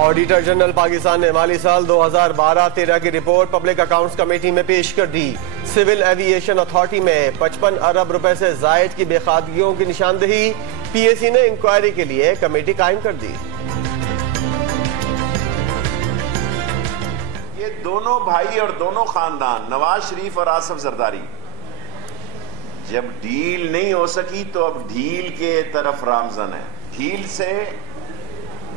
Auditor general Pakistan ने माली साल 2012-13 की रिपोर्ट पब्लिक अकाउंट्स कमेटी में पेश कर दी। सिविल एविएशन अथॉरिटी में 55 अरब रुपए से जायद की बेखादगियों की निशानदेही। पीएसी ने इंक्वायरी के लिए कमेटी कायम कर दी। ये दोनों भाई और दोनों खानदान नवाज शरीफ और आसिफ जरदारी जब डील नहीं हो सकी तो अब ढील के तरफ रामजन है।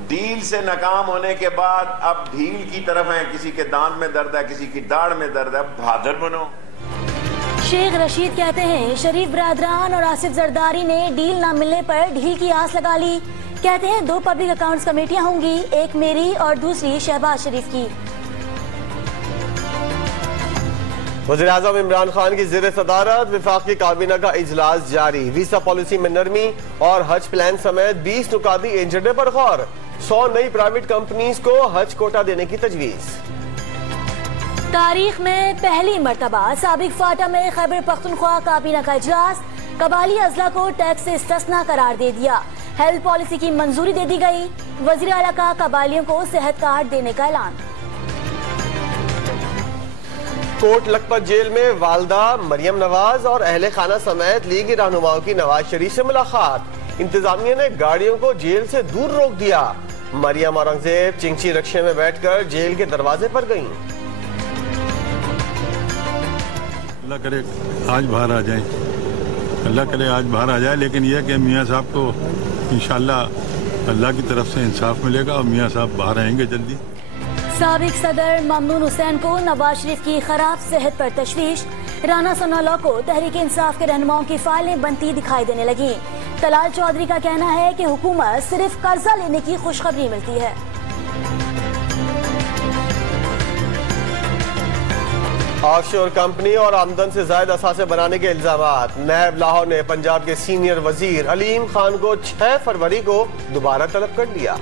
डील से नाकाम होने के बाद अब ढील की तरफ है। किसी के दांत में दर्द है, किसी की दाढ़ में दर्द है, बहादुर बनो। शेख रशीद कहते हैं शरीफ बरादरान और आसिफ जरदारी ने डील न मिलने पर ढील की आस लगा ली। कहते हैं 2 पब्लिक अकाउंट्स कमेटियां होंगी, एक मेरी और दूसरी शहबाज शरीफ की। वज़ीर आज़म इमरान खान की ज़ेर सदारत वफाकी काबीना का इजलास जारी। वीसा पॉलिसी में नरमी और हज प्लान समेत 20 नुकाती एजेंडे पर गौर। 100 नई प्राइवेट कंपनीज को हज कोटा देने की तजवीज। तारीख में पहली मर्तबा साबिक फाटा में खैबर पख्तूनख्वा काबीना का इजलास। कबाली अजला को टैक्स से इस्तिस्ना करार दे दिया। हेल्थ पॉलिसी की मंजूरी दे दी गई। वज़ीर आला का कबालियों को सेहत कार्ड देने का ऐलान। कोट लखपत जेल में वालदा मरियम नवाज और अहले खाना समेत लीगी रहनुमाओं की नवाज शरीफ से मुलाकात। इंतजामिया ने गाड़ियों को जेल से दूर रोक दिया। मरियम औरंगजेब चिंची रक्शे में बैठकर जेल के दरवाजे पर गईं। अल्लाह करे आज बाहर आ जाए, अल्लाह करे आज बाहर आ जाए। लेकिन यह कि मियाँ साहब को इंशाल्लाह अल्लाह की तरफ से इंसाफ मिलेगा और मियाँ साहब बाहर आएंगे जल्दी। साबिक सदर ममनून हुसैन को नवाज शरीफ की खराब सेहत पर तशवीश। राना सनाउल्लाह को तहरीक इंसाफ के रहनुमाओं की फाइलें बनती दिखाई देने लगी। तलाल चौधरी का कहना है कि हुकूमत सिर्फ कर्जा लेने की खुशखबरी मिलती है। ऑफशोर कंपनी और आमदन से ज्यादा असासे बनाने के इल्जामात। नैब लाहौर ने पंजाब के सीनियर वजीर अलीम खान को 6 फरवरी को दोबारा तलब कर लिया।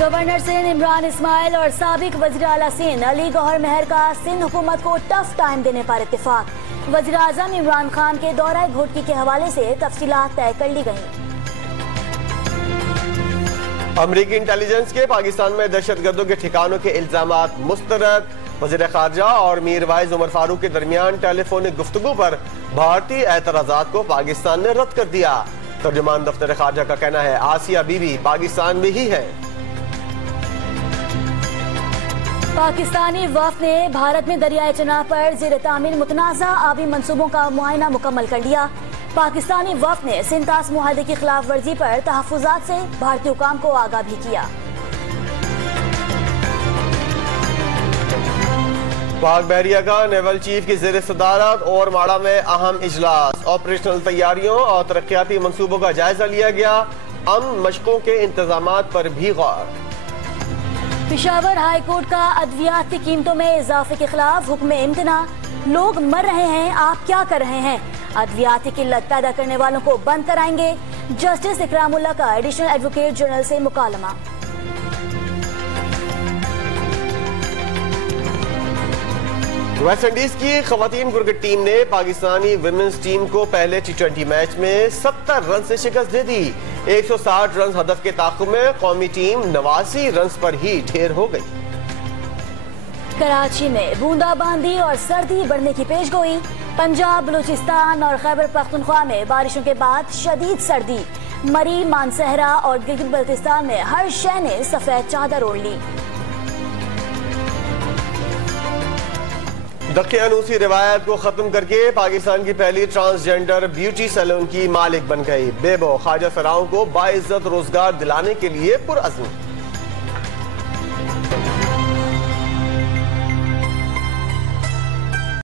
गवर्नर सिंध इमरान इस्माइल और साबिक वज़ीर आला सिंध अली गौहर मेहर का सिंध हुकूमत को टफ टाइम देने पर इत्तेफाक। वज़ीर आज़म इमरान खान के दौरा घोटकी के हवाले से तफसीलात तय कर ली गई। अमरीकी इंटेलिजेंस के पाकिस्तान में दहशतगर्दों के ठिकानों के इल्जामात मुस्तरद। वज़ीर खारजा और मीर वाइज उमर फारूक के दरमियान टेलीफोनिक गुफ्तगू पर भारतीय एतराज़ात को पाकिस्तान ने रद्द कर दिया। तर्जुमान दफ्तर खारजा का कहना है आसिया बीबी पाकिस्तान में ही है। पाकिस्तानी वफ़द ने भारत में दरियाए चनाब पर ज़ेर तामीर मुतनाज़ा आबी मंसूबों का मुआयना मुकम्मल कर लिया। पाकिस्तानी वफ़द ने सिंतास मुआहदे की खिलाफ वर्जी पर तहफ़्फ़ुज़ात से भारतीय हुकाम को आगाह भी किया। पाक बहरिया का नेवल चीफ की ज़ेर सदारत और माड़ा में अहम इजलास। ऑपरेशनल तैयारियों और तरक्याती मंसूबों का जायजा लिया गया। अमन मशकों के इंतजामात पर भी गौर। पेशावर हाई कोर्ट का अद्वियात की कीमतों में इजाफे के खिलाफ हुक्म इम्तना। लोग मर रहे हैं, आप क्या कर रहे हैं? अद्वियात की किल्लत पैदा करने वालों को बंद कराएंगे। जस्टिस इकरामुल्लाह का एडिशनल एडवोकेट जनरल से मुकालमा। वेस्ट इंडीज की खवातीन क्रिकेट टीम ने पाकिस्तानी विमेंस टीम को पहले T20 मैच में 70 रन से शिकस्त दे दी। 160 रन हदफ के ताक़ुब में कौमी टीम 89 रन पर ही ढेर हो गई। कराची में बूंदाबांदी और सर्दी बढ़ने की पेशगोई। पंजाब, बलूचिस्तान और खैबर पख्तूनख्वा में बारिशों के बाद शदीद सर्दी। मरी, मानसहरा और गिलगित बल्तिस्तान में हर शहर ने सफेद चादर ओढ़ ली। दकियानूसी रिवायत को खत्म करके पाकिस्तान की पहली ट्रांसजेंडर ब्यूटी सैलून की मालिक बन गई। बेबो ख्वाजा फराओं को बाइज्जत रोजगार दिलाने के लिए पुरअज़्म।